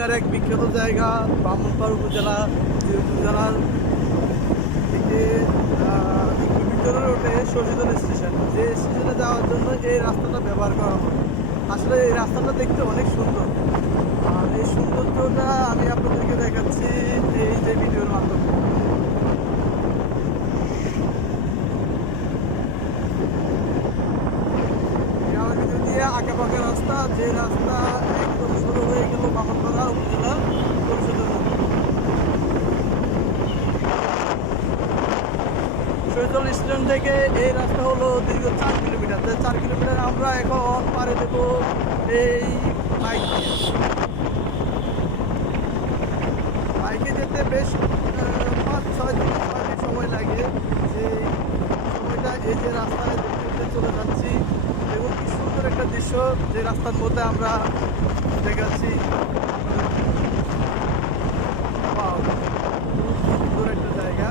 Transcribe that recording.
কুমিল্লার এক বিখ্যাত জায়গা ব্রাহ্মণপাড়া উপজেলা, যে উপজেলার থেকে একটু ভিতরে ওঠে শশীতল স্টেশন। যে স্টেশনে যাওয়ার জন্য এই রাস্তাটা ব্যবহার করা হয়। আসলে এই রাস্তাটা দেখতে অনেক সুন্দর, আর এই সৌন্দর্যটা আমি আপনাদেরকে দেখাচ্ছি এই যে ভিডিওর মাধ্যমে। আঁকা পাকা রাস্তা, যে রাস্তা একদম শুরু হয়ে গেল ব্রাহ্মণপাড়া উপজেলা পরিষদের মধ্যে। শহীদুল স্টেশন থেকে এই রাস্তা হলো দীর্ঘ 4 কিলোমিটার। 4 কিলোমিটার আমরা এখন পাড়ে দেব এই বাইকে যেতে বেশ 5-6 মিনিট সময় লাগে। যে সময়টা এই যে রাস্তায় দেখতে চলে যাচ্ছি, এবং কি সুন্দর একটা দৃশ্য যে রাস্তার মধ্যে আমরা দেখাচ্ছি। সুন্দর একটা জায়গা।